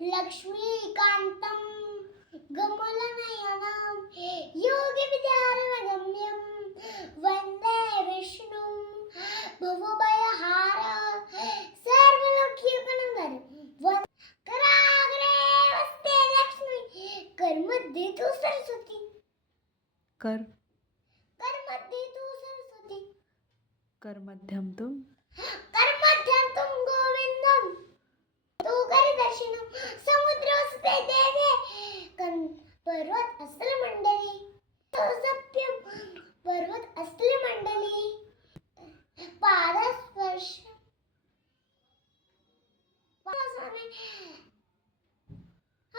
लक्ष्मीकान्तं कमलनयनं योगिविद्यारम्यं वन्दे विष्णुं भवभयहारं सर्वलोकैकनाथं कराग्रे वसते लक्ष्मी करमध्ये तु सरस्वती करमध्ये तु सरस्वती करमध्यम तुम कर्मध्यन्तं गोविन्दं तू करी दर्शनं समुद्रस्ते देवे पर्वत असले मंडली सप्यम पर्वत असले मंडली पादस्पर्श